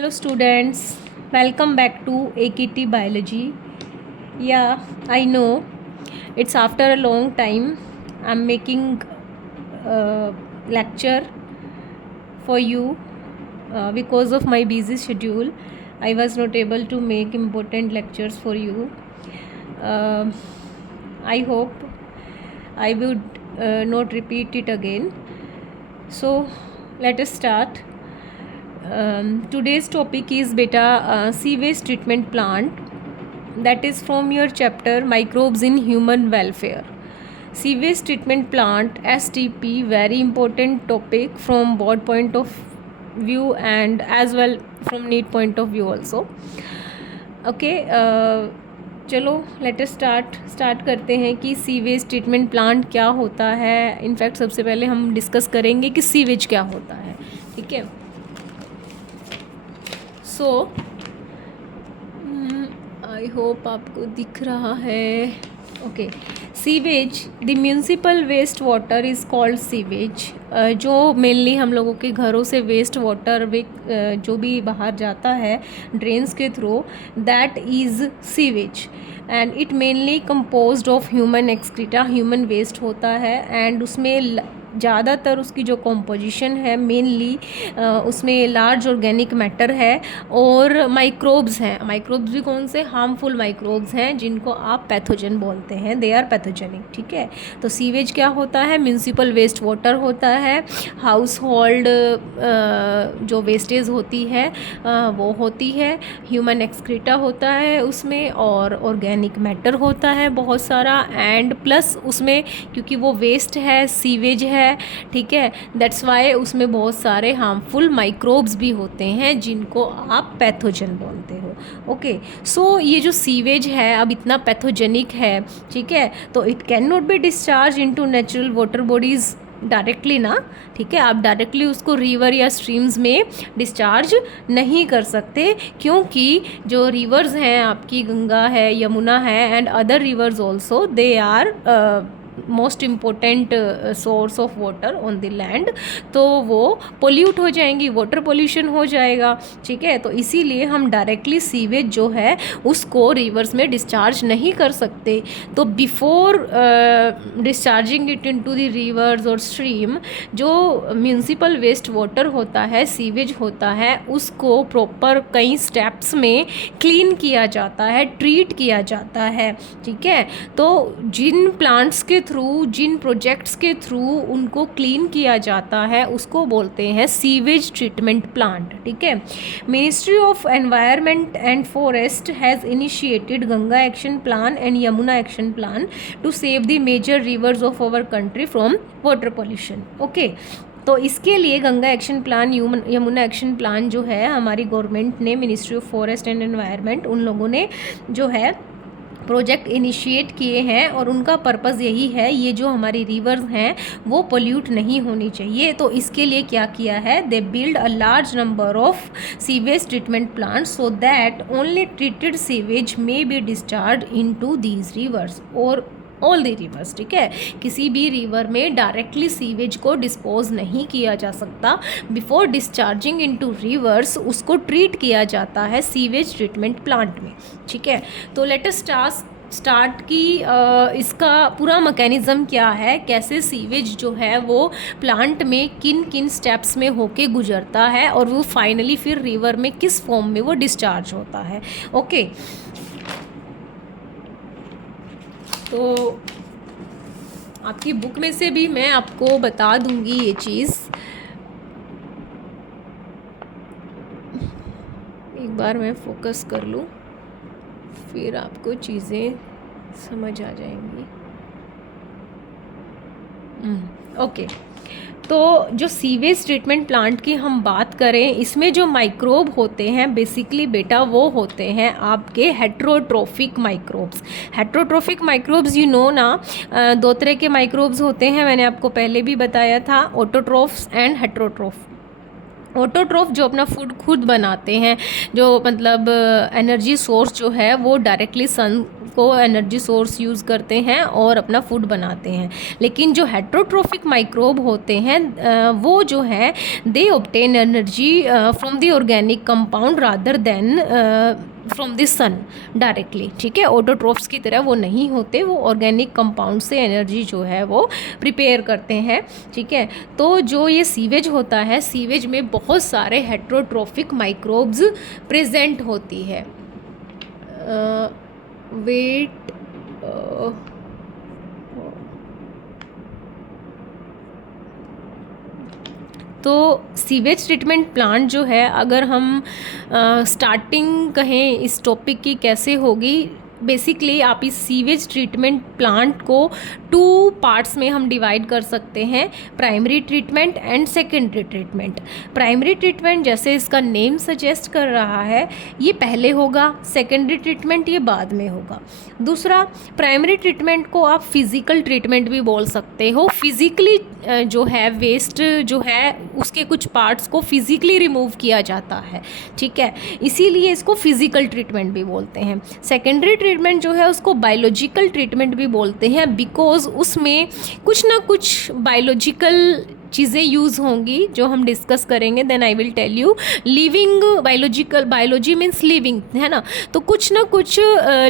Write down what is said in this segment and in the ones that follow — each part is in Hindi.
Hello students, welcome back to AKT Biology. Yeah, I know it's after a long time. I'm making a lecture for you because of my busy schedule. I was not able to make important lectures for you. I hope I would not repeat it again. So let us start. Today's topic is sewage treatment plant, that is from your chapter microbes in human welfare. Sewage treatment plant STP, very important topic from board point of view and as well from NEET point of view also. Okay, चलो लेट अस स्टार्ट करते हैं कि सीवेज ट्रीटमेंट प्लांट क्या होता है. इनफैक्ट सबसे पहले हम डिस्कस करेंगे कि सीवेज क्या होता है. ठीक है. सो आई होप आपको दिख रहा है. Okay. Sewage, the municipal waste water is called sewage. जो मेनली हम लोगों के घरों से वेस्ट वाटर जो भी बाहर जाता है ड्रेन्स के through, that is sewage and it mainly composed of human excreta. Human waste होता है एंड उसमें ज़्यादातर उसकी जो कॉम्पोजिशन है मेनली उसमें लार्ज ऑर्गेनिक मैटर है और माइक्रोब्स हैं. माइक्रोब्स भी कौन से? हार्मफुल माइक्रोब्स हैं जिनको आप पैथोजन बोलते हैं. They are pathogenic. ठीक है. तो सीवेज क्या होता है? म्यूनसिपल वेस्ट वाटर होता है. हाउस होल्ड जो वेस्टेज होती है वो होती है. ह्यूमन एक्सक्रीटा होता है उसमें और ऑर्गेनिक मैटर होता है बहुत सारा. एंड प्लस उसमें क्योंकि वो वेस्ट है, सीवेज है, ठीक है, दैट्स वाई उसमें बहुत सारे हार्मफुल माइक्रोब्स भी होते हैं जिनको आप पैथोजन बोलते हो. ओके. सो ये जो सीवेज है अब इतना पैथोजेनिक है, ठीक है, तो it can not be discharge into natural water bodies directly ना. ठीक है. आप डायरेक्टली उसको रिवर या स्ट्रीम्स में डिस्चार्ज नहीं कर सकते क्योंकि जो रिवर्स हैं आपकी गंगा है, यमुना है and other rivers also, they are most important source of water on the land. तो वो पोल्यूट हो जाएंगी, वाटर पोल्यूशन हो जाएगा. ठीक है. तो इसीलिए हम डायरेक्टली सीवेज जो है उसको रिवर्स में डिस्चार्ज नहीं कर सकते. तो before discharging it into the reverse और स्ट्रीम, जो म्यूनसिपल वेस्ट वाटर होता है, सीवेज होता है, उसको प्रॉपर कई स्टेप्स में क्लीन किया जाता है, ट्रीट किया जाता है. ठीक है. तो जिन प्लांट्स के थ्रू, जिन प्रोजेक्ट्स के थ्रू उनको क्लीन किया जाता है उसको बोलते हैं सीवेज ट्रीटमेंट प्लांट. ठीक है. Ministry of environment and forest has initiated Ganga action plan and Yamuna action plan to save the major rivers of our country from water pollution. Okay. तो इसके लिए Ganga action plan, Yamuna action plan जो है हमारी गवर्नमेंट ने, ministry of forest and environment, उन लोगों ने जो है प्रोजेक्ट इनिशिएट किए हैं और उनका पर्पज़ यही है ये जो हमारी रिवर्स हैं वो पोल्यूट नहीं होनी चाहिए. तो इसके लिए क्या किया है? They build a large number of sewage treatment plant so that only treated sewage may be discharge into these rivers और ऑल द रिवर्स. ठीक है. किसी भी रिवर में डायरेक्टली सीवेज को डिस्पोज नहीं किया जा सकता. बिफोर डिस्चार्जिंग इनटू रिवर्स उसको ट्रीट किया जाता है सीवेज ट्रीटमेंट प्लांट में. ठीक है. तो लेट अस स्टार्ट की इसका पूरा मैकेनिज़्म क्या है, कैसे सीवेज जो है वो प्लांट में किन किन स्टेप्स में होके गुजरता है और वो फाइनली फिर रिवर में किस फॉर्म में वो डिस्चार्ज होता है. ओके. तो आपकी बुक में से भी मैं आपको बता दूंगी ये चीज़. एक बार मैं फोकस कर लूँ फिर आपको चीज़ें समझ आ जाएंगी. ओके. तो जो सीवेज ट्रीटमेंट प्लांट की हम बात करें, इसमें जो माइक्रोब होते हैं बेसिकली बेटा वो होते हैं आपके heterotrophic microbes. Heterotrophic microbes you know ना, दो तरह के माइक्रोब्स होते हैं, मैंने आपको पहले भी बताया था, ऑटोट्रोफ्स एंड हेट्रोट्रोफ. ऑटोट्रोफ जो अपना फूड खुद बनाते हैं, जो मतलब एनर्जी सोर्स जो है वो डायरेक्टली सन को एनर्जी सोर्स यूज़ करते हैं और अपना फूड बनाते हैं। लेकिन जो हेट्रोट्रोफिक माइक्रोब होते हैं वो जो है they obtain energy from the organic compound rather than from the sun directly. ठीक है, ऑटोट्रोफ्स की तरह वो नहीं होते, वो ऑर्गेनिक कंपाउंड से एनर्जी जो है वो प्रिपेयर करते हैं। ठीक है, तो जो ये सीवेज होता है, सीवेज में बहुत सारे हेट्रोट्रोफिक माइक्रोब्स प्रेजेंट होती है। वेट तो सीवेज ट्रीटमेंट प्लांट जो है, अगर हम स्टार्टिंग कहें इस टॉपिक की कैसे होगी, बेसिकली आप इस सीवेज ट्रीटमेंट प्लांट को 2 पार्ट्स में हम डिवाइड कर सकते हैं, primary treatment and secondary treatment. Primary treatment जैसे इसका नेम सजेस्ट कर रहा है ये पहले होगा, सेकेंडरी ट्रीटमेंट ये बाद में होगा। दूसरा, प्राइमरी ट्रीटमेंट को आप फिज़िकल ट्रीटमेंट भी बोल सकते हो। फिज़िकली जो है वेस्ट जो है उसके कुछ पार्ट्स को फिज़िकली रिमूव किया जाता है। ठीक है, इसीलिए इसको फिज़िकल ट्रीटमेंट भी बोलते हैं। सेकेंडरी ट्रीटमेंट जो है उसको बायोलॉजिकल ट्रीटमेंट भी बोलते हैं, बिकॉज उसमें कुछ ना कुछ बायोलॉजिकल चीज़ें यूज़ होंगी जो हम डिस्कस करेंगे। Then I will tell you living biological, biology means living, है ना, तो कुछ ना कुछ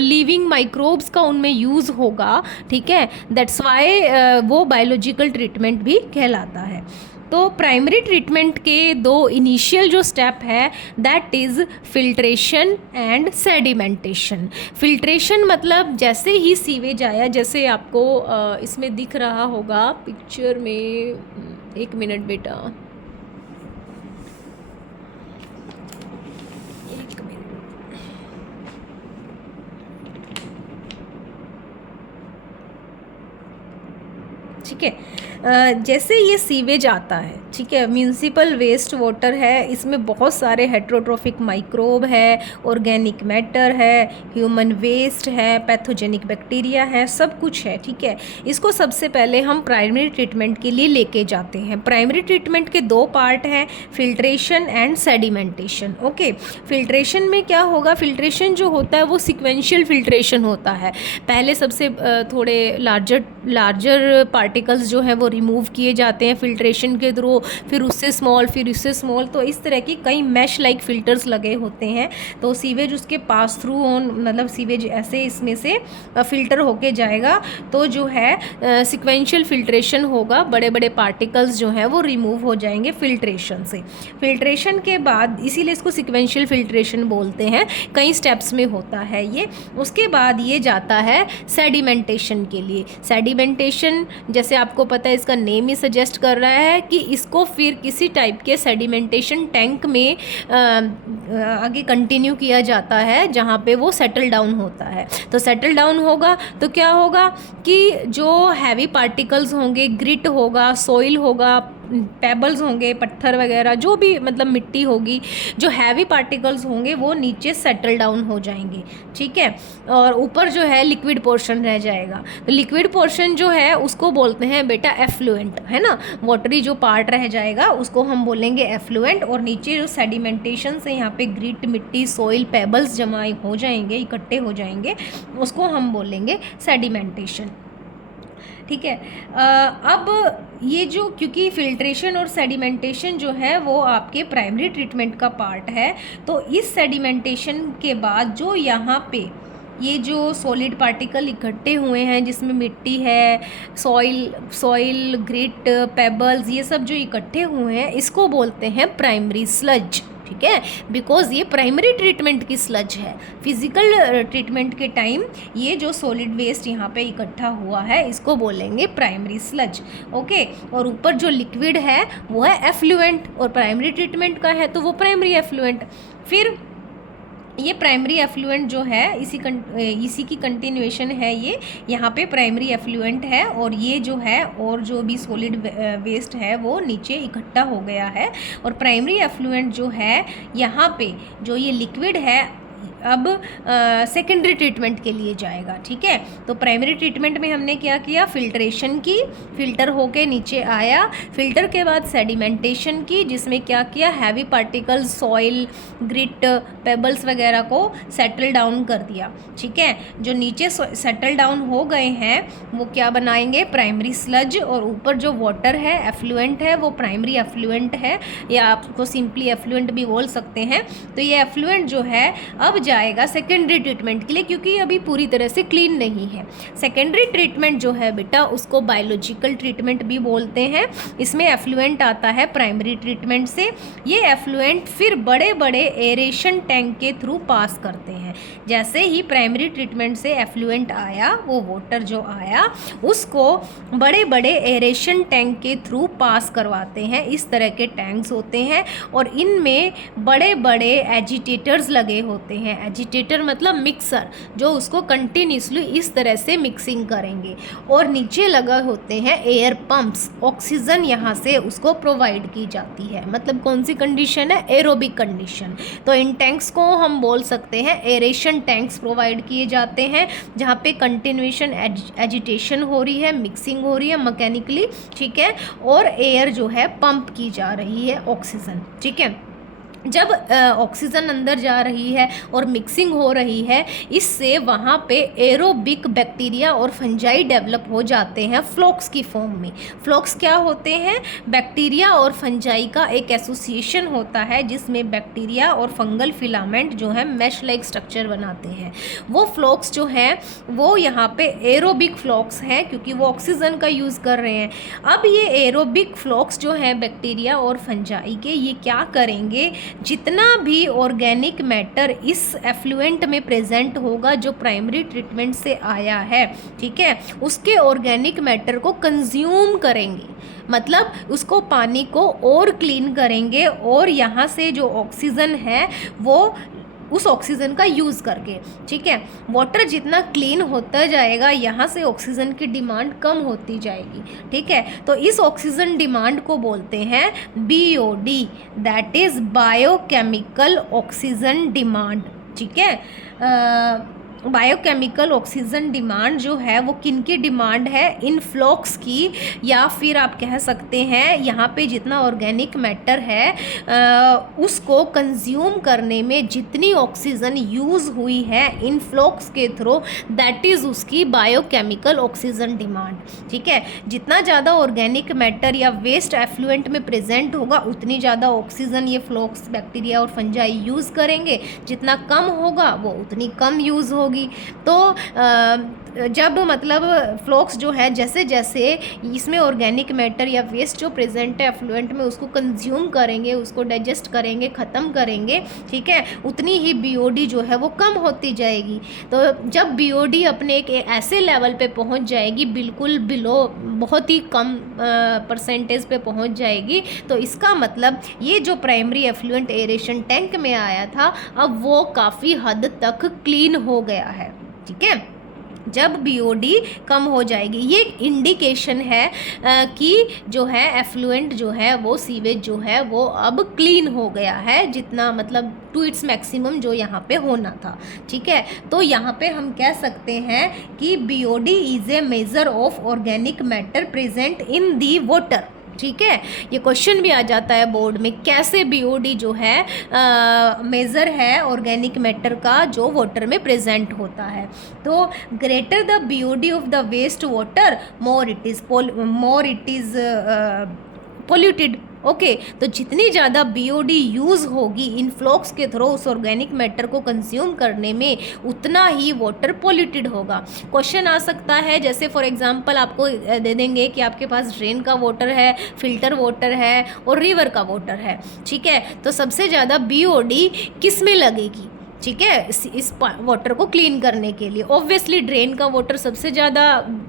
लिविंग माइक्रोब्स का उनमें यूज़ होगा। ठीक है, दैट्स वाई वो बायोलॉजिकल ट्रीटमेंट भी कहलाता है। तो प्राइमरी ट्रीटमेंट के 2 इनिशियल जो स्टेप है that is filtration and sedimentation. Filtration मतलब जैसे ही सीवेज आया, जैसे आपको इसमें दिख रहा होगा पिक्चर में, 1 मिनट बेटा, 1 मिनट। ठीक है, जैसे ये सीवेज आता है, ठीक है, म्यूनिसिपल वेस्ट वाटर है, इसमें बहुत सारे हेट्रोट्रोफिक माइक्रोब है, ऑर्गेनिक मैटर है, ह्यूमन वेस्ट है, पैथोजेनिक बैक्टीरिया है, सब कुछ है। ठीक है, इसको सबसे पहले हम प्राइमरी ट्रीटमेंट के लिए लेके जाते हैं। प्राइमरी ट्रीटमेंट के 2 पार्ट हैं, filtration and sedimentation. Okay, filtration में क्या होगा, फिल्ट्रेशन जो होता है वो सिक्वेंशियल फिल्ट्रेशन होता है। पहले सबसे थोड़े लार्जर पार्टिकल्स जो हैं वो रिमूव किए जाते हैं फिल्ट्रेशन के थ्रू, फिर उससे स्मॉल, फिर उससे स्मॉल, तो इस तरह की कई मैश लाइक फिल्टर्स लगे होते हैं। तो सीवेज उसके पास थ्रू ऑन, मतलब सीवेज ऐसे इसमें से फिल्टर होके जाएगा, तो जो है सिक्वेंशियल फिल्ट्रेशन होगा, बड़े बड़े पार्टिकल्स जो हैं वो रिमूव हो जाएंगे फिल्ट्रेशन से। फिल्ट्रेशन के बाद, इसीलिए इसको सिक्वेंशियल फिल्ट्रेशन बोलते हैं, कई स्टेप्स में होता है ये। उसके बाद ये जाता है सेडिमेंटेशन के लिए। सेडिमेंटेशन जैसे आपको पता है, इसका नेम ही सजेस्ट कर रहा है कि इसको फिर किसी टाइप के सेडिमेंटेशन टैंक में आगे कंटिन्यू किया जाता है, जहाँ पे वो सेटल डाउन होता है। तो सेटल डाउन होगा तो क्या होगा कि जो हैवी पार्टिकल्स होंगे, ग्रिट होगा, सॉइल होगा, पेबल्स होंगे, पत्थर वगैरह, जो भी मतलब मिट्टी होगी, जो हैवी पार्टिकल्स होंगे वो नीचे सेटल डाउन हो जाएंगे। ठीक है, और ऊपर जो है लिक्विड पोर्शन रह जाएगा। तो लिक्विड पोर्शन जो है उसको बोलते हैं बेटा एफ्लुएंट, है ना, वाटरी जो पार्ट रह जाएगा उसको हम बोलेंगे एफ्लुएंट। और नीचे जो सेडिमेंटेशन से यहाँ पे ग्रिट, मिट्टी, सॉइल, पेबल्स जमा हो जाएंगे, इकट्ठे हो जाएंगे, उसको हम बोलेंगे सेडिमेंटेशन। ठीक है, अब ये जो, क्योंकि फिल्ट्रेशन और सेडिमेंटेशन जो है वो आपके प्राइमरी ट्रीटमेंट का पार्ट है, तो इस सेडिमेंटेशन के बाद जो यहाँ पे ये जो सॉलिड पार्टिकल इकट्ठे हुए हैं, जिसमें मिट्टी है, सॉइल, ग्रिट, पेबल्स, ये सब जो इकट्ठे हुए हैं, इसको बोलते हैं प्राइमरी स्लज। ठीक है, बिकॉज ये प्राइमरी ट्रीटमेंट की स्लज है। फिजिकल ट्रीटमेंट के टाइम ये जो सॉलिड वेस्ट यहाँ पे इकट्ठा हुआ है इसको बोलेंगे प्राइमरी स्लज। ओके, और ऊपर जो लिक्विड है वो है एफ्लुएंट, और प्राइमरी ट्रीटमेंट का है तो वो प्राइमरी एफ्लुएंट। फिर ये प्राइमरी एफ्लुएंट जो है इसी की कंटिन्यूएशन है ये, यहाँ पे प्राइमरी एफ्लुएंट है, और ये जो है और जो भी सॉलिड वेस्ट है वो नीचे इकट्ठा हो गया है। और प्राइमरी एफ्लुएंट जो है यहाँ पे जो ये लिक्विड है अब सेकेंडरी ट्रीटमेंट के लिए जाएगा। ठीक है, तो प्राइमरी ट्रीटमेंट में हमने क्या किया, फिल्ट्रेशन की, फिल्टर होके नीचे आया, फिल्टर के बाद सेडिमेंटेशन की, जिसमें क्या किया, heavy particles, soil, grit, pebbles वगैरह को सेटल डाउन कर दिया। ठीक है, जो नीचे सेटल डाउन हो गए हैं वो क्या बनाएंगे, प्राइमरी स्लज, और ऊपर जो वाटर है, एफ्लुएंट है, वो प्राइमरी एफ्लुएंट है, या आपको सिंपली एफ्लुएंट भी बोल सकते हैं। तो ये एफ्लुएंट जो है अब जाएगा सेकेंडरी ट्रीटमेंट के लिए, क्योंकि अभी पूरी तरह से क्लीन नहीं है। सेकेंडरी ट्रीटमेंट जो है बेटा, उसको बायोलॉजिकल ट्रीटमेंट भी बोलते हैं। इसमें एफ्लुएंट आता है प्राइमरी ट्रीटमेंट से। ये एफ्लुएंट फिर बड़े बड़े एरेशन टैंक के थ्रू पास करते हैं। जैसे ही प्राइमरी ट्रीटमेंट से एफ्लुएंट आया, वो वाटर जो आया, उसको बड़े बड़े एरेशन टैंक के थ्रू पास करवाते हैं। इस तरह के टैंक्स होते हैं और इनमें बड़े बड़े एजिटेटर्स लगे होते हैं। एजिटेटर मतलब मिक्सर, जो उसको कंटिन्यूसली इस तरह से मिक्सिंग करेंगे। और नीचे लगा होते हैं एयर पंप्स, ऑक्सीजन यहाँ से उसको प्रोवाइड की जाती है। मतलब कौन सी कंडीशन है, एरोबिक कंडीशन। तो इन टैंक्स को हम बोल सकते हैं एरेशन टैंक्स प्रोवाइड किए जाते हैं, जहाँ पे कंटिन्यूएशन एजिटेशन हो रही है, मिक्सिंग हो रही है मैकेनिकली। ठीक है, और एयर जो है पंप की जा रही है, ऑक्सीजन। ठीक है, जब ऑक्सीजन अंदर जा रही है और मिक्सिंग हो रही है, इससे वहाँ पे एरोबिक बैक्टीरिया और फंजाई डेवलप हो जाते हैं फ्लोक्स की फॉर्म में। फ्लोक्स क्या होते हैं, बैक्टीरिया और फंजाई का एक एसोसिएशन होता है, जिसमें बैक्टीरिया और फंगल फिलामेंट जो है मैश लाइक स्ट्रक्चर बनाते हैं। वो फ्लोक्स जो हैं वो यहाँ पे एरोबिक फ्लोक्स हैं, क्योंकि वो ऑक्सीजन का यूज़ कर रहे हैं। अब ये एरोबिक फ्लोक्स जो हैं बैक्टीरिया और फंजाई के, ये क्या करेंगे, जितना भी ऑर्गेनिक मैटर इस एफ्लुएंट में प्रेजेंट होगा जो प्राइमरी ट्रीटमेंट से आया है, ठीक है, उसके ऑर्गेनिक मैटर को कंज्यूम करेंगे। मतलब उसको, पानी को और क्लीन करेंगे, और यहाँ से जो ऑक्सीजन है वो उस ऑक्सीजन का यूज़ करके। ठीक है, वाटर जितना क्लीन होता जाएगा, यहाँ से ऑक्सीजन की डिमांड कम होती जाएगी। ठीक है, तो इस ऑक्सीजन डिमांड को बोलते हैं BOD, that is biochemical oxygen demand. ठीक है, बायोकेमिकल ऑक्सीजन डिमांड जो है वो किन की डिमांड है, इन फ्लोक्स की, या फिर आप कह सकते हैं यहाँ पे जितना ऑर्गेनिक मैटर है उसको कंज्यूम करने में जितनी ऑक्सीजन यूज़ हुई है इन फ्लोक्स के थ्रू, दैट इज़ उसकी बायोकेमिकल ऑक्सीजन डिमांड। ठीक है, जितना ज़्यादा ऑर्गेनिक मैटर या वेस्ट एफ्लुएंट में प्रेजेंट होगा, उतनी ज़्यादा ऑक्सीजन ये फ्लोक्स, बैक्टीरिया और फंजाई यूज़ करेंगे। जितना कम होगा वो उतनी कम यूज़ होगी। तो जब मतलब फ्लोक्स जो है, जैसे जैसे इसमें ऑर्गेनिक मैटर या वेस्ट जो प्रेजेंट है एफ्लुएंट में, उसको कंज्यूम करेंगे, उसको डाइजेस्ट करेंगे, ख़त्म करेंगे, ठीक है, उतनी ही BOD जो है वो कम होती जाएगी। तो जब BOD अपने एक ऐसे लेवल पे पहुंच जाएगी, बिल्कुल बिलो, बहुत ही कम परसेंटेज पे पहुंच जाएगी, तो इसका मतलब ये जो प्राइमरी एफ्लुएंट एरेशन टैंक में आया था, अब वो काफ़ी हद तक क्लीन हो गया है। ठीक है, जब BOD कम हो जाएगी, ये इंडिकेशन है कि जो है एफ्लुएंट जो है वो, सीवेज जो है वो अब क्लीन हो गया है, जितना मतलब टू इट्स मैक्सिमम जो यहाँ पे होना था। ठीक है, तो यहाँ पे हम कह सकते हैं कि BOD is a measure of organic matter present in the water. ठीक है, ये क्वेश्चन भी आ जाता है बोर्ड में, कैसे BOD जो है मेज़र है ऑर्गेनिक मैटर का जो वाटर में प्रेजेंट होता है। तो greater the BOD of the waste water, more it is polluted. Okay, तो जितनी ज़्यादा BOD यूज़ होगी इन फ्लोक्स के थ्रू उस ऑर्गेनिक मैटर को कंज्यूम करने में, उतना ही वाटर पोल्यूटेड होगा। क्वेश्चन आ सकता है, जैसे फॉर एग्जांपल आपको दे देंगे कि आपके पास ड्रेन का वाटर है, फिल्टर वाटर है और रिवर का वाटर है। ठीक है, तो सबसे ज़्यादा BOD किस में लगेगी? ठीक है, इस वाटर को क्लीन करने के लिए ऑब्वियसली ड्रेन का वाटर सबसे ज़्यादा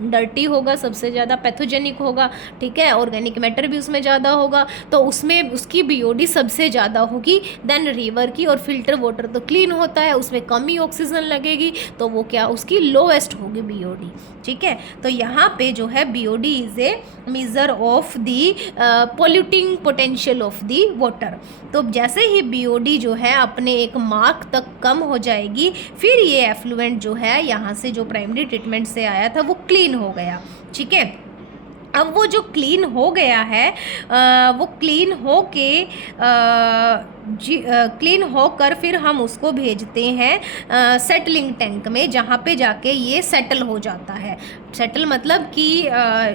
डर्टी होगा, सबसे ज़्यादा पैथोजेनिक होगा। ठीक है, ऑर्गेनिक मैटर भी उसमें ज़्यादा होगा, तो उसमें उसकी BOD सबसे ज़्यादा होगी देन रिवर की। और फिल्टर वाटर तो क्लीन होता है, उसमें कम ही ऑक्सीजन लगेगी, तो वो क्या, उसकी लोएस्ट होगी BOD। ठीक है, तो यहाँ पे जो है BOD is a measure of the polluting potential of the water. तो जैसे ही BOD जो है अपने एक मार्क तक कम हो जाएगी, फिर ये एफ्लुएंट जो है यहाँ से जो प्राइमरी ट्रीटमेंट से आया था वो क्लीन हो गया। ठीक है, अब वो जो क्लीन हो गया है वो क्लीन हो के क्लीन होकर फिर हम उसको भेजते हैं सेटलिंग टैंक में, जहाँ पे जाके ये सेटल हो जाता है। सेटल मतलब कि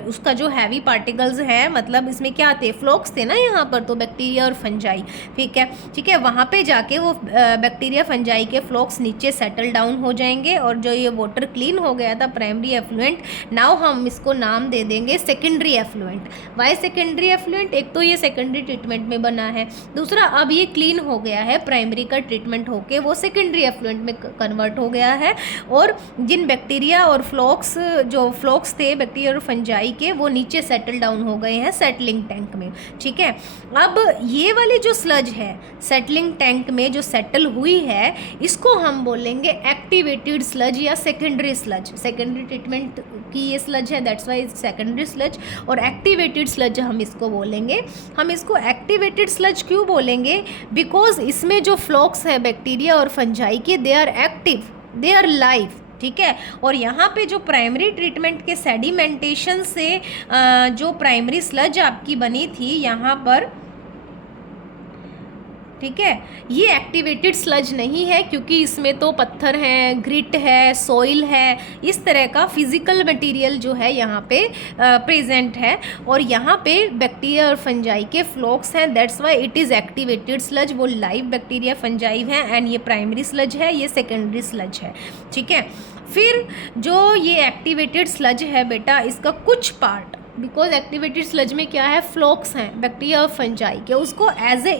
उसका जो हैवी पार्टिकल्स है, मतलब इसमें क्या थे, फ्लोक्स थे ना यहाँ पर, तो बैक्टीरिया और फंजाई। ठीक है, वहाँ पे जाके वो बैक्टीरिया फंजाई के फ्लोक्स नीचे सेटल डाउन हो जाएंगे, और जो ये वाटर क्लीन हो गया था प्राइमरी एफ्लुएंट, नाउ हम इसको नाम दे देंगे secondary effluent. Why secondary effluent? एक तो ये सेकेंडरी ट्रीटमेंट में बना है, दूसरा अब ये क्लीन हो गया है, प्राइमरी का ट्रीटमेंट होके वो सेकेंडरी एफ्लुएंट में कन्वर्ट हो गया है, और जिन बैक्टीरिया और फ्लोक्स, जो फ्लोक्स थे बैक्टीरिया और फंजाई के, वो नीचे सेटल डाउन हो गए हैं सेटलिंग टैंक में। ठीक है, अब ये वाली जो स्लज है सेटलिंग टैंक में जो सेटल हुई है, इसको हम बोलेंगे एक्टिवेटेड स्लज या सेकेंडरी स्लज। सेकेंडरी ट्रीटमेंट की ये स्लज है, दैट्स वाई सेकेंडरी स्लज, और एक्टिवेटेड स्लज हम इसको बोलेंगे। हम इसको एक्टिवेटेड स्लज क्यों बोलेंगे? बिकॉज इसमें जो फ्लोक्स है बैक्टीरिया और फंजाई के, they are active, they are live. ठीक है, और यहाँ पे जो प्राइमरी ट्रीटमेंट के सेडिमेंटेशन से जो प्राइमरी स्लज आपकी बनी थी यहाँ पर, ठीक है, ये एक्टिवेटेड स्लज नहीं है, क्योंकि इसमें तो पत्थर हैं, ग्रिट है, सॉइल है, इस तरह का फिजिकल मटेरियल जो है यहाँ पे प्रेजेंट है, और यहाँ पे बैक्टीरिया और फंजाई के फ्लोक्स हैं, that's why it is activated sludge. वो लाइव बैक्टीरिया फंजाई हैं, एंड ये प्राइमरी स्लज है, ये सेकेंडरी स्लज है। ठीक है, फिर जो ये एक्टिवेटेड स्लज है बेटा, इसका कुछ पार्ट, बिकॉज एक्टिवेटेड स्लज में क्या है, फ्लोक्स हैं बैक्टीरिया और फंजाई के, उसको एज ए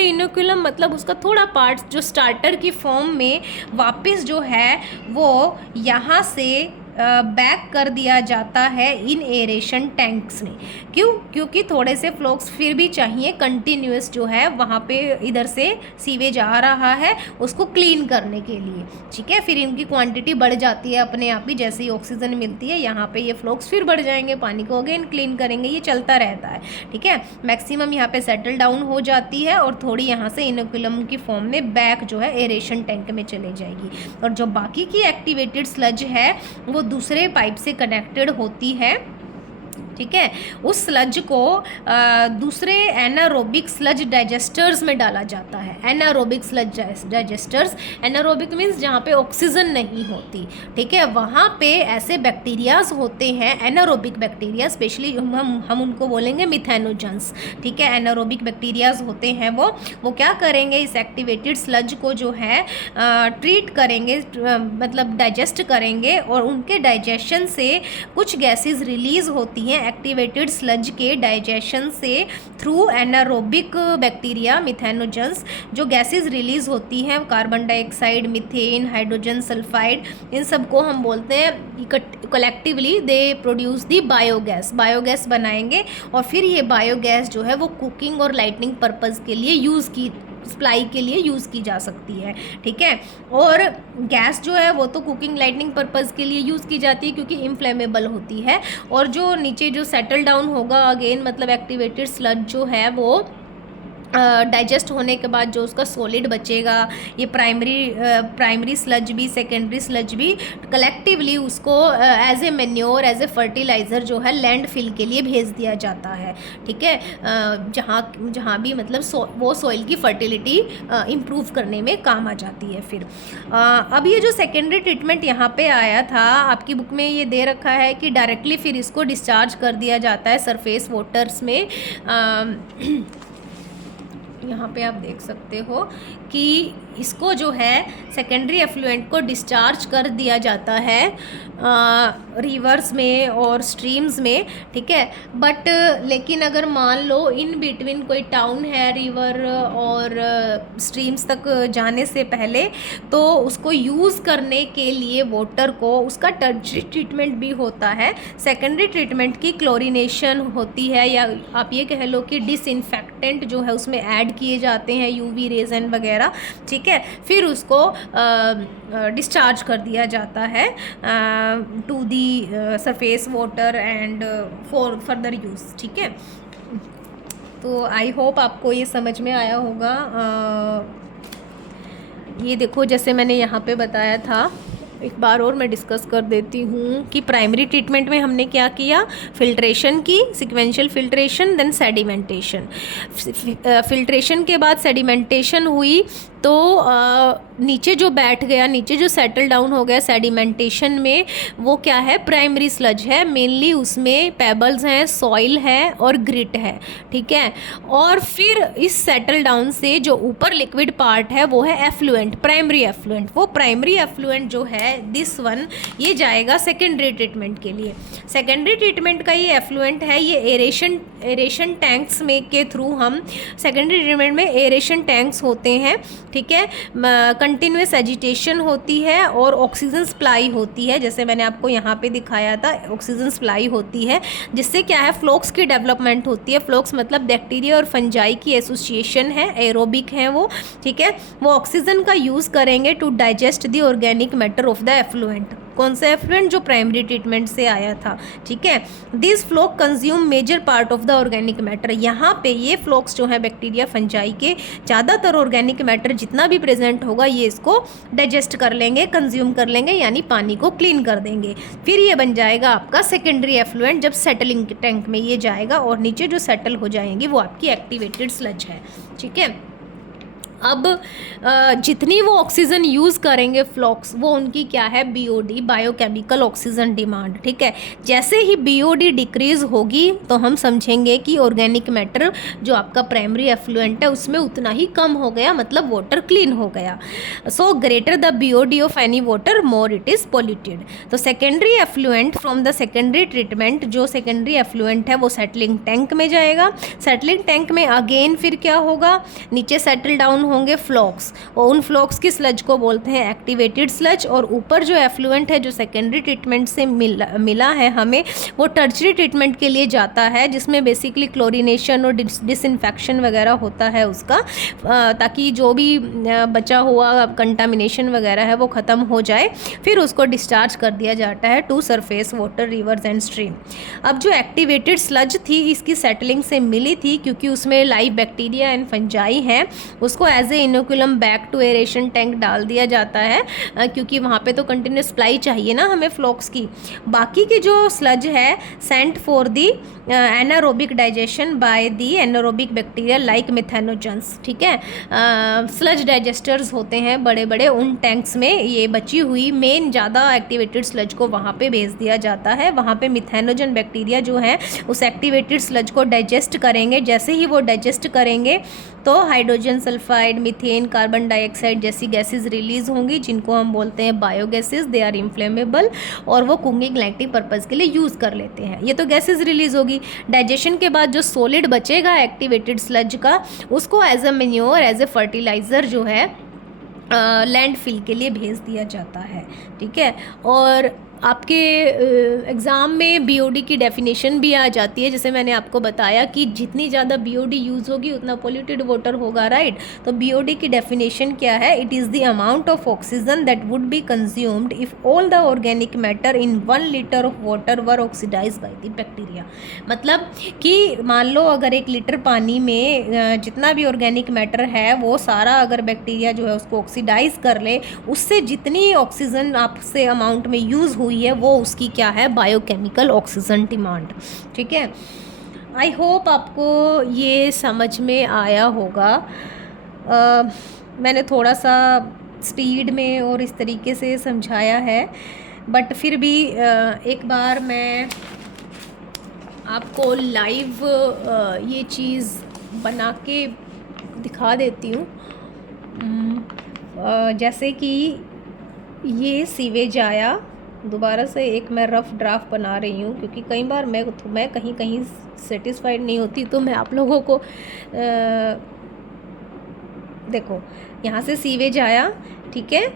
इनोकुलम मतलब उसका थोड़ा पार्ट जो स्टार्टर की फॉर्म में वापस जो है वो यहाँ से बैक कर दिया जाता है इन एरेशन टैंक्स में। क्यों? क्योंकि थोड़े से फ्लोक्स फिर भी चाहिए कंटिन्यूस, जो है वहाँ पे इधर से सीवेज आ रहा है उसको क्लीन करने के लिए। ठीक है, फिर इनकी क्वांटिटी बढ़ जाती है अपने आप ही, जैसे ही ऑक्सीजन मिलती है यहाँ पे ये फ्लोक्स फिर बढ़ जाएंगे, पानी को अगेन क्लीन करेंगे, ये चलता रहता है। ठीक है, मैक्सिमम यहाँ पे सेटल डाउन हो जाती है, और थोड़ी यहाँ से इनोकुलम की फॉर्म में बैक जो है एरेशन टैंक में चले जाएगी, और जो बाकी की एक्टिवेटेड स्लज है वो दूसरे पाइप से कनेक्टेड होती है। ठीक है, उस स्लज को दूसरे एनारोबिक स्लज डाइजेस्टर्स में डाला जाता है। Anaerobic sludge digesters, anaerobic means जहाँ पे ऑक्सीजन नहीं होती। ठीक है, वहाँ पे ऐसे बैक्टीरियाज होते हैं, एनारोबिक बैक्टीरिया, स्पेशली हम उनको बोलेंगे मिथेनोजेंस। ठीक है, एनारोबिक बैक्टीरियाज होते हैं वो क्या करेंगे, इस एक्टिवेटेड स्लज को जो है ट्रीट करेंगे, मतलब डाइजेस्ट करेंगे, और उनके डाइजेशन से कुछ गैसेस रिलीज होती हैं एक्टिवेटेड स्लज के डाइजेशन से थ्रू एनारोबिक बैक्टीरिया मिथेनोजेंस। जो गैसेस रिलीज होती हैं, carbon dioxide, methane, hydrogen sulphide, इन सब को हम बोलते हैं collectively they produce the biogas. Biogas बनाएंगे, और फिर ये बायोगैस जो है वो कुकिंग और लाइटनिंग पर्पज़ के लिए सप्लाई के लिए यूज़ की जा सकती है। ठीक है, और गैस जो है वो तो कुकिंग लाइटनिंग पर्पज़ के लिए यूज़ की जाती है क्योंकि इनफ्लेमेबल होती है, और जो नीचे जो सेटल डाउन होगा अगेन, मतलब एक्टिवेटेड स्लज जो है वो डाइजेस्ट होने के बाद जो उसका सॉलिड बचेगा, ये प्राइमरी स्लज भी सेकेंडरी स्लज भी कलेक्टिवली उसको as a manure, as a fertiliser जो है लैंड फिल के लिए भेज दिया जाता है। ठीक है, जहाँ भी मतलब वो सॉइल की फर्टिलिटी इम्प्रूव करने में काम आ जाती है। फिर अब ये जो सेकेंडरी ट्रीटमेंट यहाँ पे आया था, आपकी बुक में ये दे रखा है कि डायरेक्टली फिर इसको डिस्चार्ज कर दिया जाता है सरफेस वाटर्स में। यहाँ पे आप देख सकते हो कि इसको जो है सेकेंडरी एफ्लुएंट को डिस्चार्ज कर दिया जाता है रिवर्स में और स्ट्रीम्स में। ठीक है, बट लेकिन अगर मान लो इन बिटवीन कोई टाउन है रिवर और स्ट्रीम्स तक जाने से पहले, तो उसको यूज़ करने के लिए वाटर को उसका टर्शरी ट्रीटमेंट भी होता है। सेकेंडरी ट्रीटमेंट की क्लोरीनेशन होती है, या आप ये कह लो कि डिसइंफेक्टेंट जो है उसमें ऐड किए जाते हैं, यूवी रेजन वगैरह। ठीक है, फिर उसको डिस्चार्ज कर दिया जाता है to the surface water and for further use. ठीक है, तो आई होप आपको ये समझ में आया होगा। ये देखो, जैसे मैंने यहाँ पे बताया था, एक बार और मैं डिस्कस कर देती हूँ कि प्राइमरी ट्रीटमेंट में हमने क्या किया, फिल्ट्रेशन की, sequential filtration, then sedimentation. Filtration के बाद सेडिमेंटेशन हुई तो नीचे जो बैठ गया, नीचे जो सेटल डाउन हो गया सेडिमेंटेशन में, वो क्या है, प्राइमरी स्लज है। मेनली उसमें पेबल्स हैं, सॉइल है और ग्रिट है, ठीक है। और फिर इस सेटल डाउन से जो ऊपर लिक्विड पार्ट है वो है एफ्लुएंट, प्राइमरी एफ्लुएंट। वो प्राइमरी एफ्लुएंट जो है, दिस वन, ये जाएगा सेकेंडरी ट्रीटमेंट के लिए। सेकेंडरी ट्रीटमेंट का ये एफ्लुएंट है, ये एरेशन टैंक्स में के थ्रू हम, सेकेंडरी ट्रीटमेंट में एरेशन टैंक्स होते हैं, ठीक है। कंटिन्यूस एजिटेशन होती है और ऑक्सीजन सप्लाई होती है, जैसे मैंने आपको यहाँ पे दिखाया था, ऑक्सीजन सप्लाई होती है, जिससे क्या है, फ्लोक्स की डेवलपमेंट होती है। फ्लोक्स मतलब बैक्टीरिया और फंजाई की एसोसिएशन है, एरोबिक है वो, ठीक है। वो ऑक्सीजन का यूज़ करेंगे to digest the organic matter of the effluent. कौन सा एफ्लुएंट, जो प्राइमरी ट्रीटमेंट से आया था, ठीक है। This floc consume major part of the organic matter. यहाँ पे ये फ्लोक्स जो है बैक्टीरिया फंजाई के, ज़्यादातर ऑर्गेनिक मैटर जितना भी प्रेजेंट होगा ये इसको डाइजेस्ट कर लेंगे, कंज्यूम कर लेंगे, यानी पानी को क्लीन कर देंगे। फिर ये बन जाएगा आपका सेकेंडरी एफ्लुएंट, जब सेटलिंग टैंक में ये जाएगा और नीचे जो सेटल हो जाएंगी वो आपकी एक्टिवेटेड स्लज है, ठीक है। अब जितनी वो ऑक्सीजन यूज़ करेंगे फ्लॉक्स, वो उनकी क्या है, बीओडी, बायोकेमिकल ऑक्सीजन डिमांड, ठीक है। जैसे ही बीओडी डिक्रीज होगी तो हम समझेंगे कि ऑर्गेनिक मैटर जो आपका प्राइमरी एफ्लुएंट है उसमें उतना ही कम हो गया, मतलब वाटर क्लीन हो गया। So greater the BOD of any water, more it is polluted. तो secondary effluent from the secondary treatment, जो सेकेंडरी एफ्लुएंट है वो सेटलिंग टैंक में जाएगा। सेटलिंग टैंक में अगेन फिर क्या होगा, नीचे सेटल डाउन होंगे फ्लॉक्स, और उन फ्लॉक्स की स्लज को बोलते हैं एक्टिवेटेड स्लज। और ऊपर जो एफ्लुएंट है जो सेकेंडरी ट्रीटमेंट से मिला है हमें, वो टर्चरी ट्रीटमेंट के लिए जाता है, जिसमें बेसिकली क्लोरीनेशन और डिसइंफेक्शन वगैरह होता है उसका, ताकि जो भी बचा हुआ कंटामिनेशन वगैरह है वो ख़त्म हो जाए। फिर उसको डिस्चार्ज कर दिया जाता है to surface water, rivers and stream. अब जो एक्टिवेटेड स्लज थी इसकी सेटलिंग से मिली थी, क्योंकि उसमें लाइव बैक्टीरिया एंड फंजाई हैं, उसको as a inoculum back to aeration tank डाल दिया जाता है, क्योंकि वहाँ पे तो कंटिन्यूस सप्लाई चाहिए ना हमें फ्लॉक्स की। बाकी की जो स्लज है sent for the anaerobic digestion by the anaerobic bacteria like methanogens, ठीक है। स्लज डाइजेस्टर्स होते हैं बड़े बड़े, उन टैंक्स में ये बची हुई मेन ज़्यादा एक्टिवेटेड स्लज को वहाँ पे भेज दिया जाता है। वहाँ पे मिथेनोजन बैक्टीरिया जो है उस एक्टिवेटेड स्लज को डाइजेस्ट करेंगे। जैसे ही वो डाइजेस्ट करेंगे तो hydrogen sulphide, methane, carbon dioxide जैसी गैसेस रिलीज़ होंगी, जिनको हम बोलते हैं बायोगैसेस। दे आर इन्फ्लेमेबल और वो कुकिंग लाइटिंग पर्पज़ के लिए यूज़ कर लेते हैं। ये तो गैसेस रिलीज़ होगी। डाइजेशन के बाद जो सॉलिड बचेगा एक्टिवेटेड स्लज का, उसको as a manure, as a fertiliser जो है लैंडफिल के लिए भेज दिया जाता है, ठीक है। और आपके एग्ज़ाम में बीओडी की डेफिनेशन भी आ जाती है। जैसे मैंने आपको बताया कि जितनी ज़्यादा बीओडी यूज़ होगी उतना पोल्यूटेड वाटर होगा, राइट। तो बीओडी की डेफिनेशन क्या है, it is the amount of oxygen that would be consumed if all the organic matter in 1 litre of water were oxidise by the bacteria. मतलब कि मान लो अगर 1 लीटर पानी में जितना भी ऑर्गेनिक मैटर है वो सारा अगर बैक्टीरिया जो है उसको ऑक्सीडाइज कर ले, उससे जितनी ऑक्सीजन आपसे अमाउंट में यूज़ हुई है वो उसकी क्या है, बायोकेमिकल ऑक्सीजन डिमांड, ठीक है। आई होप आपको ये समझ में आया होगा। मैंने थोड़ा सा स्पीड में और इस तरीके से समझाया है, बट फिर भी एक बार मैं आपको लाइव ये चीज़ बना के दिखा देती हूँ। जैसे कि ये सीवेज आया, दोबारा से एक मैं रफ़ ड्राफ्ट बना रही हूँ, क्योंकि कई बार मैं कहीं कहीं सेटिस्फाइड नहीं होती, तो मैं आप लोगों को देखो, यहाँ से सीवेज आया, ठीक है,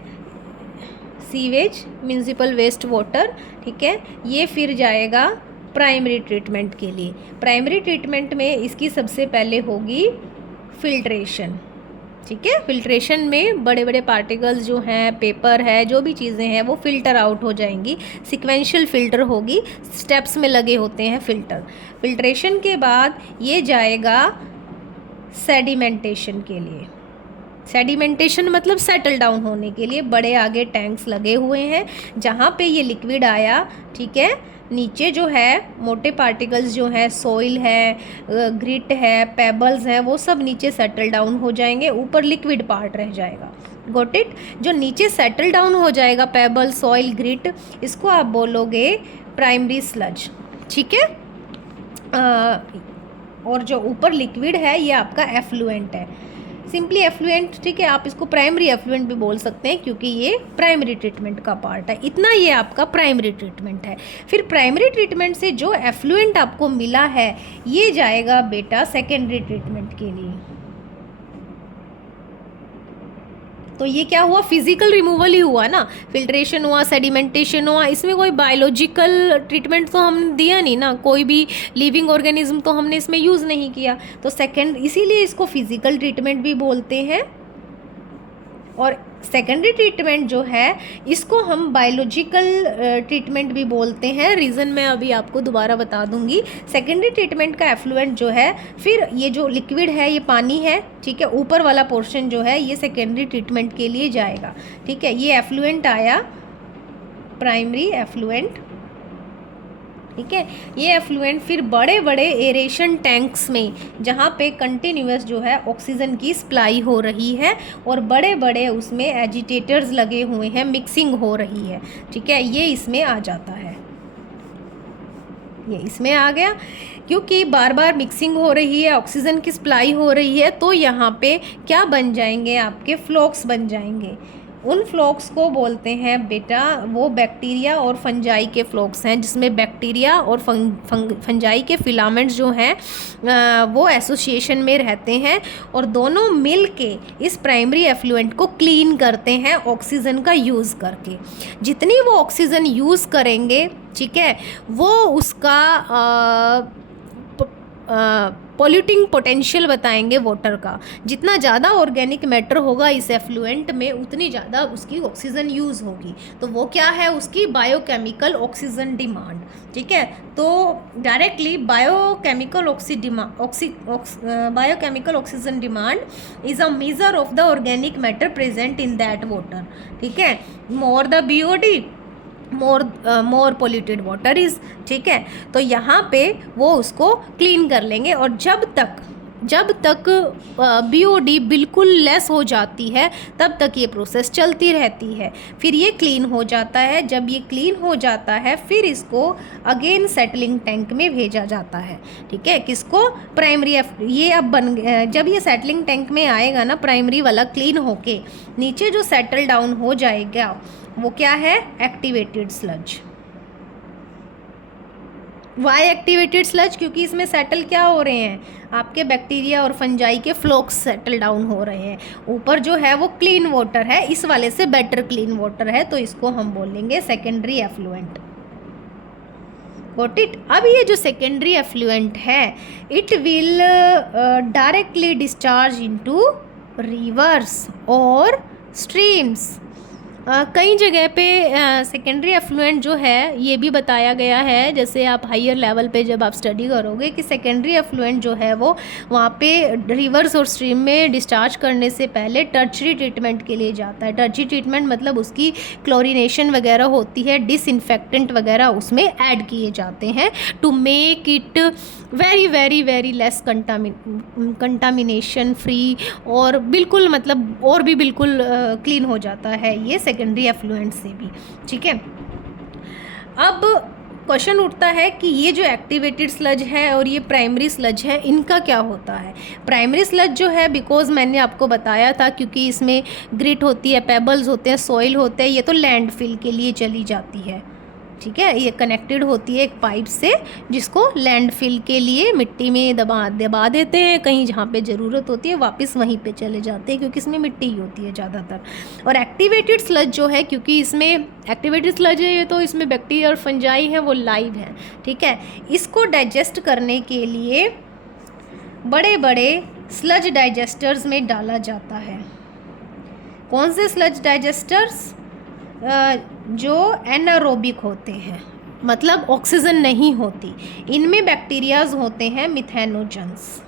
सीवेज म्यूनिसिपल वेस्ट वाटर, ठीक है। ये फिर जाएगा प्राइमरी ट्रीटमेंट के लिए। प्राइमरी ट्रीटमेंट में इसकी सबसे पहले होगी फिल्ट्रेशन, ठीक है। फिल्ट्रेशन में बड़े बड़े पार्टिकल्स जो हैं, पेपर है, जो भी चीज़ें हैं वो फ़िल्टर आउट हो जाएंगी। सिक्वेंशियल फ़िल्टर होगी, स्टेप्स में लगे होते हैं फ़िल्टर। फिल्ट्रेशन के बाद ये जाएगा सेडिमेंटेशन के लिए, सेडिमेंटेशन मतलब सेटल डाउन होने के लिए बड़े आगे टैंक्स लगे हुए हैं जहाँ पे ये लिक्विड आया, ठीक है। नीचे जो है मोटे पार्टिकल्स जो है, सॉइल है, ग्रिट है, पेबल्स हैं, वो सब नीचे सेटल डाउन हो जाएंगे, ऊपर लिक्विड पार्ट रह जाएगा। Got it. जो नीचे सेटल डाउन हो जाएगा, पेबल, सॉइल, ग्रिट, इसको आप बोलोगे प्राइमरी स्लज, ठीक है। और जो ऊपर लिक्विड है ये आपका एफ्लुएंट है, सिंपली एफ्लुएंट, ठीक है। आप इसको प्राइमरी एफ्लुएंट भी बोल सकते हैं क्योंकि ये प्राइमरी ट्रीटमेंट का पार्ट है। इतना ये आपका प्राइमरी ट्रीटमेंट है। फिर प्राइमरी ट्रीटमेंट से जो एफ्लुएंट आपको मिला है ये जाएगा बेटा सेकेंडरी ट्रीटमेंट के लिए। तो ये क्या हुआ, फिजिकल रिमूवल ही हुआ ना, फिल्ट्रेशन हुआ, सेडिमेंटेशन हुआ, इसमें कोई बायोलॉजिकल ट्रीटमेंट तो हमने दिया नहीं ना, कोई भी लिविंग ऑर्गेनिज्म तो हमने इसमें यूज़ नहीं किया। तो सेकेंड, इसीलिए इसको फिजिकल ट्रीटमेंट भी बोलते हैं। और सेकेंडरी ट्रीटमेंट जो है इसको हम बायोलॉजिकल ट्रीटमेंट भी बोलते हैं। रीज़न मैं अभी आपको दोबारा बता दूंगी। सेकेंडरी ट्रीटमेंट का एफ्लुएंट जो है, फिर ये जो लिक्विड है ये पानी है, ठीक है, ऊपर वाला पोर्शन जो है ये सेकेंडरी ट्रीटमेंट के लिए जाएगा, ठीक है। ये एफ्लुएंट आया, प्राइमरी एफ्लुएंट, ठीक है। ये एफ्लुएंट फिर बड़े बड़े एरेशन टैंक्स में जहाँ पे कंटिन्यूअस जो है ऑक्सीजन की सप्लाई हो रही है और बड़े बड़े उसमें एजिटेटर्स लगे हुए हैं, मिक्सिंग हो रही है, ठीक है, ये इसमें आ जाता है। ये इसमें आ गया क्योंकि बार बार मिक्सिंग हो रही है, ऑक्सीजन की सप्लाई हो रही है, तो यहाँ पे क्या बन जाएंगे, आपके फ्लोक्स बन जाएंगे। उन फ्लोक्स को बोलते हैं बेटा, वो बैक्टीरिया और फंजाई के फ्लोक्स हैं जिसमें बैक्टीरिया और फंजाई के फिलामेंट्स जो हैं वो एसोसिएशन में रहते हैं और दोनों मिल के इस प्राइमरी एफ्लुएंट को क्लीन करते हैं ऑक्सीजन का यूज़ करके। जितनी वो ऑक्सीजन यूज़ करेंगे, ठीक है, वो उसका पॉल्यूटिंग पोटेंशियल बताएंगे वाटर का। जितना ज़्यादा ऑर्गेनिक मैटर होगा इस एफ्लुएंट में उतनी ज़्यादा उसकी ऑक्सीजन यूज़ होगी। तो वो क्या है, उसकी बायोकेमिकल ऑक्सीजन डिमांड, ठीक है। तो directly biochemical oxygen demand is a measure of the organic matter present in that water, ठीक है। More the BOD more polluted water is, ठीक है। तो यहाँ पे वो उसको क्लीन कर लेंगे और जब तक BOD बिल्कुल लेस हो जाती है तब तक ये प्रोसेस चलती रहती है। फिर ये क्लीन हो जाता है। जब ये क्लीन हो जाता है फिर इसको अगेन सेटलिंग टैंक में भेजा जाता है, ठीक है। किसको, प्राइमरी ये अब जब ये सेटलिंग टैंक में आएगा ना, प्राइमरी वाला क्लीन होके नीचे जो सेटल डाउन हो जाएगा वो क्या है, activated sludge. Why activated sludge, क्योंकि इसमें सेटल क्या हो रहे हैं, आपके बैक्टीरिया और फंजाई के फ्लोक्स सेटल डाउन हो रहे हैं। ऊपर जो है वो क्लीन वाटर है, इस वाले से बेटर क्लीन वाटर है, तो इसको हम बोलेंगे सेकेंडरी एफ्लुएंट। Got it. अब ये जो सेकेंडरी एफ्लुएंट है it will directly discharge into reverse और स्ट्रीम्स। कई जगह पे सेकेंडरी एफ्लुएंट जो है ये भी बताया गया है, जैसे आप हायर लेवल पे जब आप स्टडी करोगे कि सेकेंडरी एफ्लुएंट जो है वो वहाँ पे रिवर्स और स्ट्रीम में डिस्चार्ज करने से पहले टर्शरी ट्रीटमेंट के लिए जाता है। टर्शरी ट्रीटमेंट मतलब उसकी क्लोरीनेशन वगैरह होती है, डिसइंफेक्टेंट वगैरह उसमें ऐड किए जाते हैं to make it very very very less contamination free, और बिल्कुल मतलब और भी बिल्कुल क्लीन हो जाता है ये सेकेंडरी एफ्लुएंट से भी, ठीक है। अब क्वेश्चन उठता है कि ये जो एक्टिवेटेड स्लज है और ये प्राइमरी स्लज है, इनका क्या होता है। प्राइमरी स्लज जो है, बिकॉज मैंने आपको बताया था, क्योंकि इसमें ग्रिट होती है, पेबल्स होते हैं, सॉइल होते हैं, ये तो लैंडफिल के लिए चली जाती है, ठीक है। ये कनेक्टेड होती है एक पाइप से जिसको लैंडफिल के लिए मिट्टी में दबा देते हैं, कहीं जहाँ पे ज़रूरत होती है वापस वहीं पे चले जाते हैं, क्योंकि इसमें मिट्टी ही होती है ज़्यादातर। और एक्टिवेटेड स्लज जो है, क्योंकि इसमें एक्टिवेटेड स्लज है ये, तो इसमें बैक्टीरिया और फंजाई हैं वो लाइव हैं, ठीक है। इसको डाइजेस्ट करने के लिए बड़े बड़े स्लज डाइजेस्टर्स में डाला जाता है। कौन से स्लज डाइजेस्टर्स, जो एनारोबिक होते हैं, मतलब ऑक्सीजन नहीं होती, इनमें बैक्टीरियाज होते हैं मिथेनोजेंस।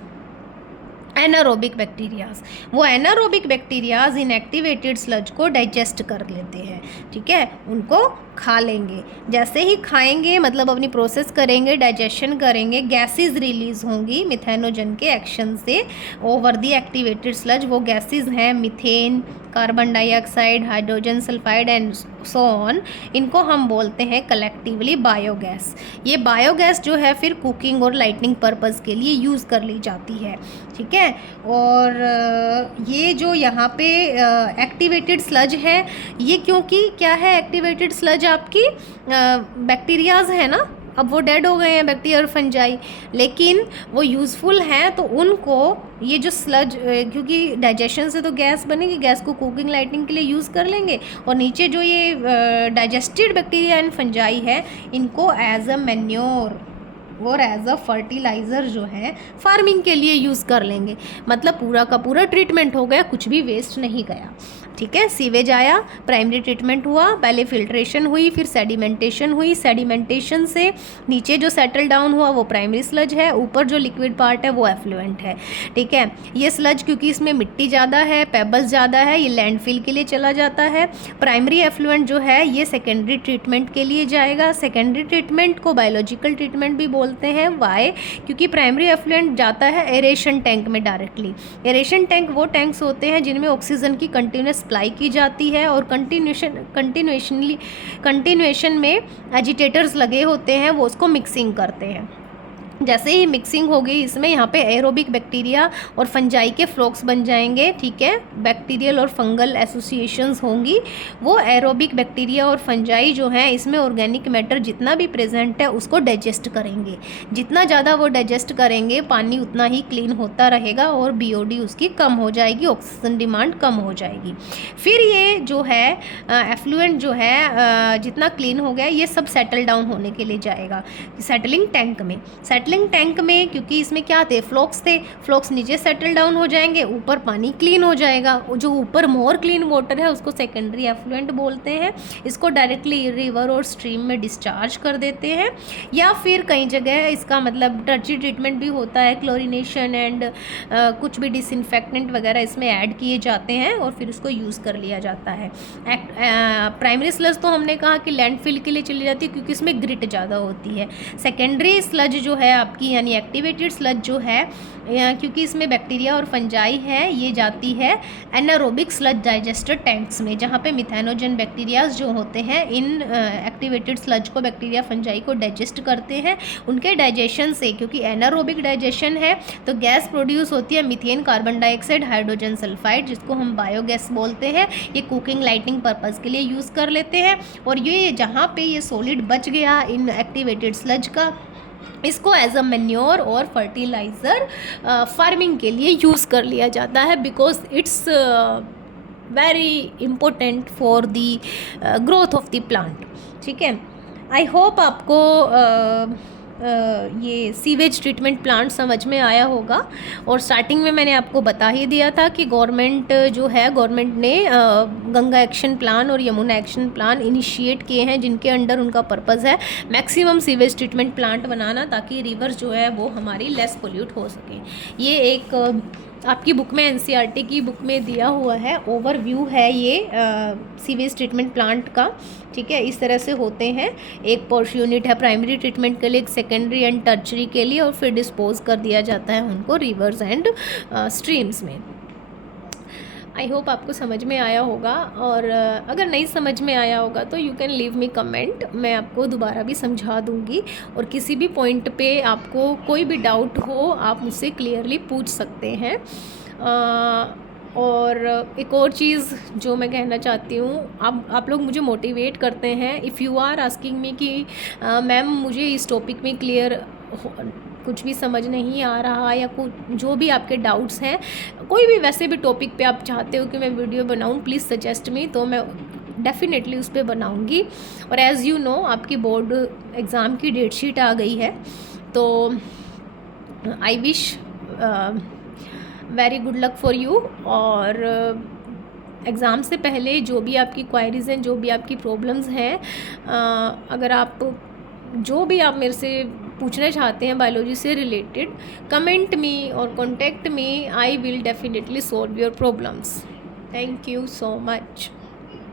एनारोबिक बैक्टीरियाज, वो एनारोबिक बैक्टीरियाज इनएक्टिवेटेड स्लज को डाइजेस्ट कर लेते हैं, ठीक है, उनको खा लेंगे। जैसे ही खाएंगे मतलब अपनी प्रोसेस करेंगे, डाइजेशन करेंगे, गैसेस रिलीज होंगी मिथेनोजन के एक्शन से ओवर द एक्टिवेटेड स्लज। वो गैसेस हैं methane, carbon dioxide, hydrogen sulphide and so on. इनको हम बोलते हैं कलेक्टिवली बायोगैस। ये बायोगैस जो है फिर कुकिंग और लाइटनिंग पर्पज़ के लिए यूज़ कर ली जाती है, ठीक है। और ये जो यहाँ पे एक्टिवेटेड स्लज है, ये क्योंकि क्या है, एक्टिवेटेड स्लज आपकी बैक्टीरियाज है ना, अब वो डेड हो गए हैं बैक्टीरिया और फंजाई, लेकिन वो यूज़फुल हैं, तो उनको ये जो स्लज, क्योंकि डाइजेशन से तो गैस बनेगी, गैस को कुकिंग लाइटनिंग के लिए यूज़ कर लेंगे, और नीचे जो ये डाइजेस्टेड बैक्टीरिया एंड फंजाई है, इनको एज अ मैन्योर और एज अ फर्टिलाइज़र जो है फार्मिंग के लिए यूज़ कर लेंगे। मतलब पूरा का पूरा ट्रीटमेंट हो गया, कुछ भी वेस्ट नहीं गया, ठीक है। सीवेज आया, प्राइमरी ट्रीटमेंट हुआ, पहले फिल्ट्रेशन हुई, फिर सेडिमेंटेशन हुई, सेडिमेंटेशन से नीचे जो सेटल डाउन हुआ वो प्राइमरी स्लज है, ऊपर जो लिक्विड पार्ट है वो एफ्लुएंट है, ठीक है। ये स्लज क्योंकि इसमें मिट्टी ज़्यादा है, पेबल्स ज़्यादा है, ये लैंडफिल के लिए चला जाता है। प्राइमरी एफ्लुएंट जो है ये सेकेंडरी ट्रीटमेंट के लिए जाएगा। सेकेंडरी ट्रीटमेंट को बायोलॉजिकल ट्रीटमेंट भी बोलते हैं। वाई? क्योंकि प्राइमरी एफ्लुएंट जाता है एरेशन टैंक में डायरेक्टली। एरेशन टैंक वो टैंक्स होते हैं जिनमें ऑक्सीजन की कंटिन्यूस सप्लाई की जाती है, और कंटिन्यूएशन में एजिटेटर्स लगे होते हैं, वो उसको मिक्सिंग करते हैं। जैसे ही मिक्सिंग होगी इसमें, यहाँ पे एरोबिक बैक्टीरिया और फंजाई के फ्लोक्स बन जाएंगे, ठीक है। बैक्टीरियल और फंगल एसोसिएशंस होंगी। वो एरोबिक बैक्टीरिया और फंजाई जो हैं इसमें ऑर्गेनिक मैटर जितना भी प्रेजेंट है उसको डाइजेस्ट करेंगे। जितना ज़्यादा वो डाइजेस्ट करेंगे पानी उतना ही क्लीन होता रहेगा और बीओडी उसकी कम हो जाएगी, ऑक्सीजन डिमांड कम हो जाएगी। फिर ये जो है एफ्लुएंट जो है जितना क्लीन हो गया ये सब सेटल डाउन होने के लिए जाएगा सेटलिंग टैंक में। सेटलिंग टैंक में क्योंकि इसमें क्या थे, फ्लोक्स थे, फ्लोक्स नीचे सेटल डाउन हो जाएंगे, ऊपर पानी क्लीन हो जाएगा। जो ऊपर मोर क्लीन वाटर है उसको सेकेंडरी एफ्लुएंट बोलते हैं। इसको डायरेक्टली रिवर और स्ट्रीम में डिस्चार्ज कर देते हैं, या फिर कई जगह इसका मतलब टर्ची ट्रीटमेंट भी होता है, क्लोरिनेशन एंड कुछ भी डिसइंफेक्टेंट वगैरह इसमें ऐड किए जाते हैं और फिर उसको यूज़ कर लिया जाता है। प्राइमरी स्लज तो हमने कहा कि लैंडफिल के लिए चली जाती है क्योंकि इसमें ग्रिट ज़्यादा होती है। सेकेंडरी स्लज जो है आपकी यानी एक्टिवेटेड स्लज जो है, क्योंकि इसमें बैक्टीरिया और फंजाई है, ये जाती है एनारोबिक स्लज डाइजेस्टर टैंक्स में, जहाँ पे मिथेनोजन बैक्टीरियाज जो होते हैं इन एक्टिवेटेड स्लज को, बैक्टीरिया फंजाई को डाइजेस्ट करते हैं। उनके डाइजेशन से, क्योंकि एनारोबिक डाइजेशन है तो गैस प्रोड्यूस होती है methane, carbon dioxide, hydrogen sulphide, जिसको हम बायोगैस बोलते हैं। ये कुकिंग लाइटिंग पर्पज़ के लिए यूज़ कर लेते हैं। और ये जहाँ पे ये सॉलिड बच गया इन एक्टिवेटेड स्लज का, इसको एज अ मैन्योर और फर्टिलाइज़र फार्मिंग के लिए यूज़ कर लिया जाता है, because it's very important for the growth of the plant, ठीक है। आई होप आपको ये सीवेज ट्रीटमेंट प्लांट समझ में आया होगा। और स्टार्टिंग में मैंने आपको बता ही दिया था कि गवर्नमेंट जो है, गवर्नमेंट ने गंगा एक्शन प्लान और यमुना एक्शन प्लान इनिशिएट किए हैं, जिनके अंडर उनका पर्पज़ है मैक्सिमम सीवेज ट्रीटमेंट प्लांट बनाना, ताकि रिवर्स जो है वो हमारी लेस पोल्यूट हो सके। ये एक आपकी बुक में, एनसीईआरटी की बुक में दिया हुआ है, ओवरव्यू है ये सीवेज ट्रीटमेंट प्लांट का, ठीक है। इस तरह से होते हैं। एक पोर्श यूनिट है प्राइमरी ट्रीटमेंट के लिए, एक सेकेंडरी एंड टर्चरी के लिए, और फिर डिस्पोज कर दिया जाता है उनको रिवर्स एंड स्ट्रीम्स में। आई होप आपको समझ में आया होगा, और अगर नहीं समझ में आया होगा तो you can leave me comment, मैं आपको दोबारा भी समझा दूंगी। और किसी भी पॉइंट पे आपको कोई भी डाउट हो आप मुझसे क्लियरली पूछ सकते हैं। और एक और चीज़ जो मैं कहना चाहती हूँ, आप लोग मुझे मोटिवेट करते हैं। If you are asking me कि मैम मुझे इस टॉपिक में क्लियर कुछ भी समझ नहीं आ रहा, या कुछ जो भी आपके डाउट्स हैं, कोई भी वैसे भी टॉपिक पे आप चाहते हो कि मैं वीडियो बनाऊं, प्लीज़ सजेस्ट मी, तो मैं डेफिनेटली उस पर बनाऊंगी। और एज़ यू नो आपकी बोर्ड एग्ज़ाम की डेट शीट आ गई है, तो I wish very good luck for you. और एग्ज़ाम से पहले जो भी आपकी क्वायरीज़ हैं, जो भी आपकी प्रॉब्लम्स हैं, अगर आप जो भी आप मेरे से पूछना चाहते हैं बायोलॉजी से रिलेटेड, कमेंट मी और contact me, I will definitely solve your problems. Thank you so much.